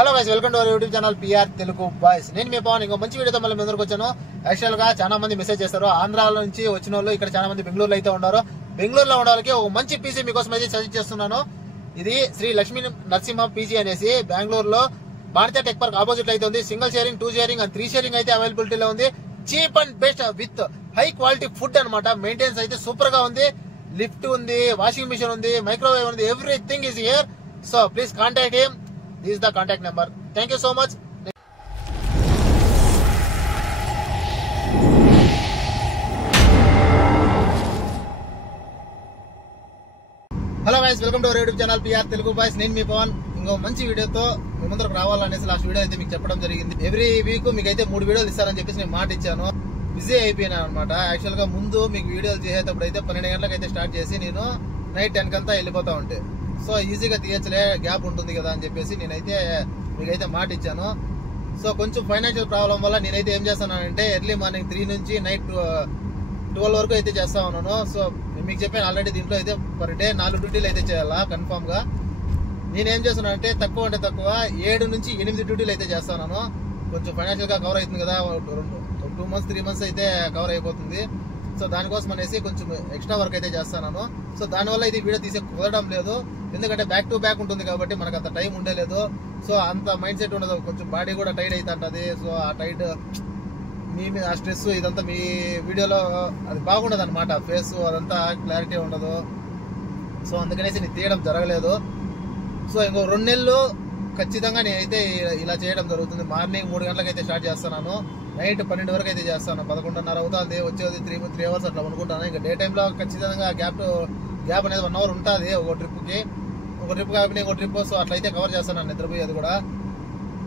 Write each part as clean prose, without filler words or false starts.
Hello guys, welcome to our YouTube channel PR Telugu boys. నేను మీ పవన్. ఇంకో మంచి వీడియోతో మళ్ళీ ముందుకు వచ్చాను. యాక్చువల్ గా చాలా మంది మెసేజ్ చేస్తారు, ఆంధ్రాల నుంచి వచ్చిన వాళ్ళు ఇక్కడ చాలా మంది బెంగళూరులో అయితే ఉన్నారు. బెంగళూరులో ఉన్న వాళ్ళకి ఒక మంచి పీసీ మీకోసం అయితే సజెస్ట్ చేస్తున్నాను. ఇది శ్రీ లక్ష్మీ నరసింహ పీసీ అనేసి బెంగళూరులో భారతీయ టెక్ పార్క్ ఆపోజిట్ అయితే ఉంది. Single sharing, 2 sharing and 3 sharing అయితే అవైలబిలిటీలో ఉంది. Cheap and best with high quality food అనమాట. మెయింటెనెన్స్ అయితే సూపర్ గా ఉంది. లిఫ్ట్ ఉంది, వాషింగ్ మిషన్ ఉంది, మైక్రోవేవ్ ఉంది, everything is here. So please contact him. This is the contact number. Thank you so much. Hello guys, welcome to our YouTube channel PR Telugu boys. నేను మీ పవన్. ఇంకో మంచి వీడియోతో మీ ముందరకు రావాలనేసి లాస్ట్ వీడియో అయితే మీకు చెప్పడం జరిగింది. ఎవ్రీ వీక్ మీకు అయితే 3 వీడియోలు ఇస్తారని చెప్పేసి నేను మాట ఇచ్చాను. బిజీ అయిపోయినా అనమాట. యాక్చువల్ గా ముందు మీకు వీడియోలు చేసేటప్పుడు అయితే 12 గంటలకు అయితే స్టార్ట్ చేసి నేను నైట్ 10 కంతా వెళ్ళిపోతా ఉంటే, సో ఈజీగా తీయచ్చలే, గ్యాప్ ఉంటుంది కదా అని చెప్పేసి నేనైతే మీకైతే మాట ఇచ్చాను. సో కొంచెం ఫైనాన్షియల్ ప్రాబ్లం వల్ల నేనైతే ఏం చేస్తానంటే ఎర్లీ మార్నింగ్ 3 నుంచి నైట్ 12 వరకు అయితే చేస్తా ఉన్నాను. సో మీకు చెప్పాను ఆల్రెడీ, దీంట్లో అయితే పర్ డే 4 డ్యూటీలు అయితే చేయాలా కన్ఫామ్ గా. నేనేం చేస్తున్నానంటే తక్కువ 7 నుంచి 8 డ్యూటీలు అయితే చేస్తాను. కొంచెం ఫైనాన్షియల్ గా కవర్ అవుతుంది కదా, 2 మంత్స్ 3 మంత్స్ అయితే కవర్ అయిపోతుంది. సో దానికోసం అనేసి కొంచెం ఎక్స్ట్రా వర్క్ అయితే చేస్తాను. సో దానివల్ల ఇది వీడియో తీసే కుదరడం లేదు, ఎందుకంటే బ్యాక్ టు బ్యాక్ ఉంటుంది కాబట్టి మనకు అంత టైం ఉండలేదు. సో అంత మైండ్ సెట్ ఉండదు, కొంచెం బాడీ కూడా టైట్ అయితే ఉంటుంది. సో ఆ టైట్ మీ ఆ స్ట్రెస్ ఇదంతా మీ వీడియోలో అది బాగుండదు అనమాట. ఫేస్ అదంతా క్లారిటీ ఉండదు. సో అందుకనేసి నేను తీయడం జరగలేదు. సో ఇంకో 2 నెలలు ఖచ్చితంగా నేనైతే ఇలా చేయడం జరుగుతుంది. మార్నింగ్ 3 గంటలకు అయితే స్టార్ట్ చేస్తున్నాను, నైట్ 12 వరకు అయితే చేస్తాను. 11:30 అవుతుంది, వచ్చేది 3 అవర్స్ అట్లా అనుకుంటాను. ఇంకా డే టైంలో ఖచ్చితంగా గ్యాప్ అనేది 1 అవర్ ఉంటుంది ఒక ట్రిప్కి. ఒక ట్రిప్ కాబట్టి ఇంకో ట్రిప్. సో అట్లయితే కవర్ చేస్తాను నిద్రపోయేది కూడా.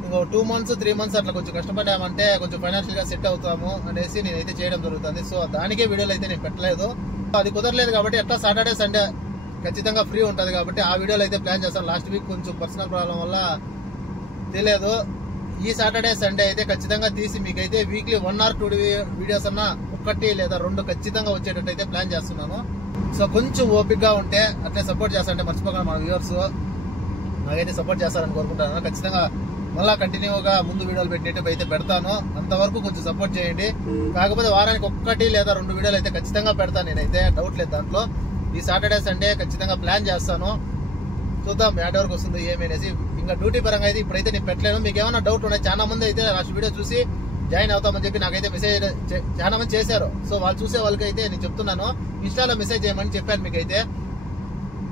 ఇంకో 2 మంత్స్ 3 మంత్స్ అట్లా కొంచెం కష్టపడ్డామంటే కొంచెం ఫైనాన్షియల్ గా సెట్ అవుతాము అనేసి నేనైతే చేయడం జరుగుతుంది. సో దానికే వీడియోలు అయితే నేను పెట్టలేదు. అది కుదరలేదు కాబట్టి ఎట్లా సాటర్డే సండే ఖచ్చితంగా ఫ్రీ ఉంటుంది కాబట్టి ఆ వీడియోలు అయితే ప్లాన్ చేస్తాను. లాస్ట్ వీక్ కొంచెం పర్సనల్ ప్రాబ్లం వల్ల తెలియదు. ఈ సాటర్డే సండే అయితే ఖచ్చితంగా తీసి మీకైతే వీక్లీ 1 or 2 వీడియోస్ అన్నా 1 లేదా 2 ఖచ్చితంగా వచ్చేటట్టు అయితే ప్లాన్ చేస్తున్నాను. సో కొంచెం ఓపిక్ గా ఉంటే అట్లే సపోర్ట్ చేస్తారంటే మర్చిపోకుండా మన వ్యూవర్స్ నాకైతే సపోర్ట్ చేస్తారని కోరుకుంటాను. ఖచ్చితంగా మళ్ళా కంటిన్యూగా ముందు వీడియోలు పెట్టినట్టు అయితే పెడతాను. అంతవరకు కొంచెం సపోర్ట్ చేయండి. కాకపోతే వారానికి 1 లేదా 2 వీడియోలు అయితే ఖచ్చితంగా పెడతాను నేనైతే, డౌట్ లేదు దాంట్లో. ఈ సాటర్డే సండే ఖచ్చితంగా ప్లాన్ చేస్తాను. చూద్దాం యాడ్ వరకు వస్తుంది ఏమనేసి. ఇంకా డ్యూటీ పరంగా అయితే ఇప్పుడైతే నేను పెట్టలేను. మీకు ఏమైనా డౌట్ ఉన్నాయి, చాలా మంది అయితే లాస్ట్ వీడియో చూసి జాయిన్ అవుతామని చెప్పి నాకైతే మెసేజ్ చాలా మంది చేశారు. సో వాళ్ళు చూసే వాళ్ళకి అయితే నేను చెప్తున్నాను, ఇన్స్టాలో మెసేజ్ చేయమని చెప్పాను. మీకైతే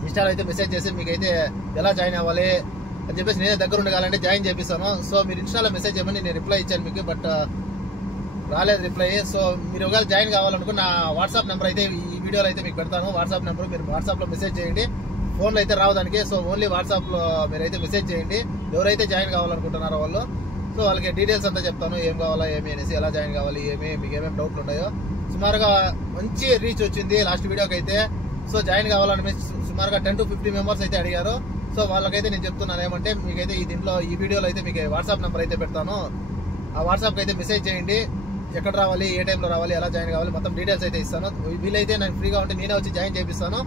ఇన్స్టాలో అయితే మెసేజ్ చేసి మీకైతే ఎలా జాయిన్ అవ్వాలి అని చెప్పేసి నేనే దగ్గర ఉండగాలంటే జాయిన్ చేపిస్తాను. సో మీరు ఇన్స్టాలో మెసేజ్ చేయమని నేను రిప్లై ఇచ్చాను మీకు, బట్ రాలేదు రిప్లై. సో మీరు ఒకవేళ జాయిన్ కావాలనుకున్న నా వాట్సాప్ నెంబర్ అయితే ఈ వీడియోలో అయితే మీకు పెడతాను. వాట్సాప్ నెంబర్ మీరు వాట్సాప్ లో మెసేజ్ చేయండి. ఫోన్లో అయితే రావు దానికి. సో ఓన్లీ వాట్సాప్ లో మీరైతే మెసేజ్ చేయండి ఎవరైతే జాయిన్ కావాలనుకుంటున్నారో వాళ్ళు. సో వాళ్ళకి డీటెయిల్స్ అంతా చెప్తాను, ఏం కావాలా ఏమి అనేసి, ఎలా జాయిన్ కావాలి ఏమి, మీకు ఏమేమి డౌట్లు ఉన్నాయో. సుమారుగా మంచి రీచ్ వచ్చింది లాస్ట్ వీడియోకి అయితే. సో జాయిన్ కావాలని సుమారుగా 10 to 50 మెంబర్స్ అయితే అడిగారు. సో వాళ్ళకైతే నేను చెప్తున్నాను ఏమంటే, మీకైతే ఈ వీడియోలో అయితే మీకు వాట్సాప్ నెంబర్ అయితే పెడతాను. ఆ వాట్సాప్కి అయితే మెసేజ్ చేయండి, ఎక్కడ రావాలి, ఏ టైంలో రావాలి, ఎలా జాయిన్ కావాలి, మొత్తం డీటెయిల్స్ అయితే ఇస్తాను. వీలైతే నేను ఫ్రీగా ఉంటే నేనే వచ్చి జాయిన్ చేపిస్తాను.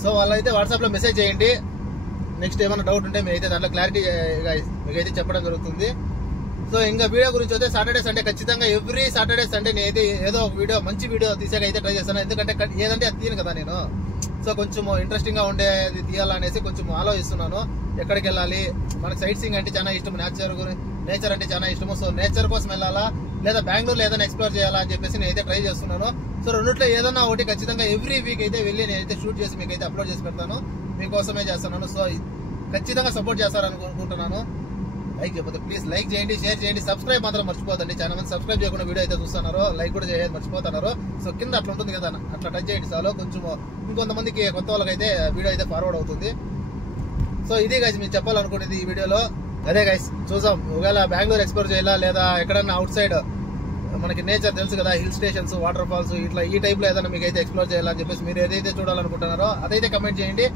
సో వాళ్ళైతే వాట్సాప్ లో మెసేజ్ చేయండి. నెక్స్ట్ ఏమైనా డౌట్ ఉంటే మీరైతే దాంట్లో క్లారిటీ మీకైతే చెప్పడం జరుగుతుంది. సో ఇంకా వీడియో గురించి అయితే సాటర్డే సండే ఖచ్చితంగా ఎవ్రీ సాటర్డే సండే నేనైతే ఏదో ఒక వీడియో, మంచి వీడియో తీసేకైతే ట్రై చేస్తాను. ఎందుకంటే ఏదంటే అది తీయను కదా నేను. సో కొంచెం ఇంట్రెస్టింగ్ గా ఉండేది తీయాలనేసి కొంచెం ఆలోచిస్తున్నాను. ఎక్కడికి వెళ్ళాలి, మనకి సైట్ సీయింగ్ అంటే చాలా ఇష్టం, నేచర్ అంటే చాలా ఇష్టము. సో నేచర్ కోసం వెళ్ళాలా లేదా బెంగళూరులో ఏదైనా ఎక్స్ప్లోర్ చేయాలా అని చెప్పేసి నేనైతే ట్రై చేస్తున్నాను. సో రెండిట్లో ఏదన్నా ఒకటి ఖచ్చితంగా ఎవ్రీ వీక్ అయితే వెళ్ళి నేనైతే షూట్ చేసి మీకైతే అప్లోడ్ చేసి పెడతాను. మీకోసమే చేస్తున్నాను. సో ఖచ్చితంగా సపోర్ట్ చేస్తారని అనుకుంటున్నాను. లైక్ చేయకపోతే ప్లీజ్ లైక్ చేయండి, షేర్ చేయండి, సబ్స్క్రైబ్ మాత్రం మర్చిపోతండి. చాలా మంది సబ్స్క్రైబ్ చేయకుండా వీడియో అయితే చూస్తున్నారు, లైక్ కూడా చేయాలి మర్చిపోతున్నారు. సో కింద అట్లా ఉంటుంది కదా, అట్లా టచ్ చేయండి చాలు. కొంచెం ఇంకొంతమందికి కొత్త వాళ్ళకైతే వీడియో అయితే ఫార్వర్డ్ అవుతుంది. సో ఇది గైస్ మీరు చెప్పాలనుకునేది ఈ వీడియోలో. అదే గైస్ చూసాం, ఒకవేళ బెంగళూరు ఎక్స్ప్లోర్ చేయాలా లేదా ఎక్కడన్నా అవుట్ సైడ్ మనకి నేచర్ తెలుసు కదా, హిల్ స్టేషన్స్, వాటర్ ఫాల్స్, ఇట్లా ఈ టైప్ లో ఏదైనా మీకు అయితే ఎక్స్ప్లోర్ చేయాలని చెప్పేసి మీరు ఏదైతే చూడాలనుకుంటున్నారో అదైతే కమెంట్ చేయండి.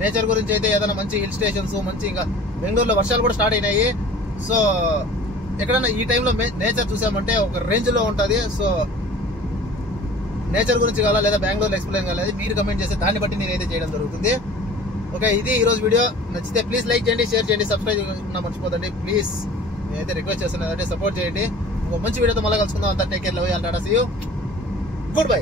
నేచర్ గురించి అయితే ఏదైనా మంచి హిల్ స్టేషన్స్, మంచి ఇంకా బెంగళూరులో వర్షాలు కూడా స్టార్ట్ అయినాయి. సో ఎక్కడైనా ఈ టైంలో నేచర్ చూసామంటే ఒక రేంజ్ లో ఉంటుంది. సో నేచర్ గురించి కావాలా లేదా బెంగళూరు ఎక్స్ప్లెయిన్ కావాలి మీరు కమెంట్ చేస్తే దాన్ని బట్టి నేనైతే చేయడం జరుగుతుంది. ఓకే, ఇది ఈ రోజు వీడియో. నచ్చితే ప్లీజ్ లైక్ చేయండి, షేర్ చేయండి, సబ్స్క్రైబ్ చేయకుండా మర్చిపోదండి ప్లీజ్. నేనైతే రిక్వెస్ట్ చేస్తున్నాను, అంటే సపోర్ట్ చేయండి. ఇంకో మంచి వీడియోతో మళ్ళీ కలుసుకుందాం. అంతా take care, love you all, tata, see you, good bye.